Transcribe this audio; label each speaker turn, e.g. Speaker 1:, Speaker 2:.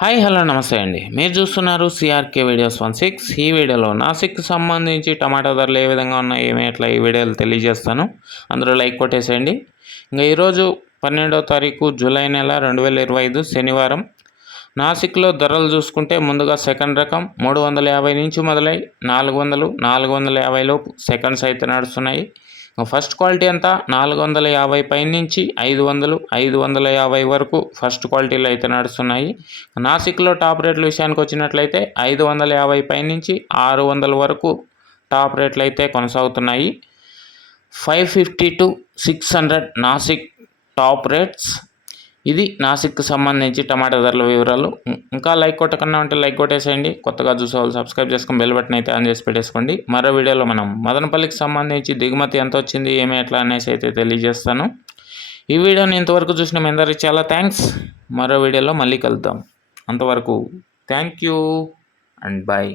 Speaker 1: Hi hello నమస్తే అండి. మీరు చూస్తున్నారు సిఆర్కే వీడియోస్ వన్ సిక్స్ ఈ వీడియోలో నాసిక్కి సంబంధించి టమాటా ధరలు ఏ విధంగా ఉన్నాయి ఏమి ఎట్లా ఈ వీడియోలు తెలియజేస్తాను. అందరూ లైక్ కొట్టేసేయండి. ఇంకా ఈరోజు పన్నెండవ తారీఖు జూలై నెల రెండు వేల ఇరవై ఐదు శనివారం. నాసిక్లో ధరలు చూసుకుంటే ముందుగా సెకండ్ రకం మూడు వందల యాభై నుంచి మొదలై నాలుగు వందలు నాలుగు వందల యాభైలోపు సెకండ్స్ అయితే నడుస్తున్నాయి. ఫస్ట్ క్వాలిటీ అంతా నాలుగు వందల యాభై పై నుంచి ఐదు వందలు ఐదు వందల యాభై వరకు ఫస్ట్ క్వాలిటీలు అయితే నడుస్తున్నాయి. నాసిక్లో టాప్ రేట్ల విషయానికి వచ్చినట్లయితే ఐదు వందల యాభై పై నుంచి ఆరు వందల వరకు టాప్ రేట్లు అయితే కొనసాగుతున్నాయి. Five fifty to six hundred Nashik top rates ఇది నాసిక్కి సంబంధించి టమాటా ధరల వివరాలు. ఇంకా లైక్ కొట్టకుండా ఉంటే లైక్ కొట్టేసేయండి. కొత్తగా చూసేవాళ్ళు సబ్స్క్రైబ్ చేసుకొని బెల్ బటన్ అయితే ఆన్ చేసి పెట్టేసుకోండి. మరో వీడియోలో మనం మదనపల్లికి సంబంధించి దిగుమతి ఎంత వచ్చింది ఏమి ఎట్లా అనేసి అయితే తెలియజేస్తాను. ఈ వీడియోని ఇంతవరకు చూసిన మీ చాలా థ్యాంక్స్ మరో వీడియోలో మళ్ళీ కలుద్దాం. అంతవరకు థ్యాంక్ యూ అండ్ బాయ్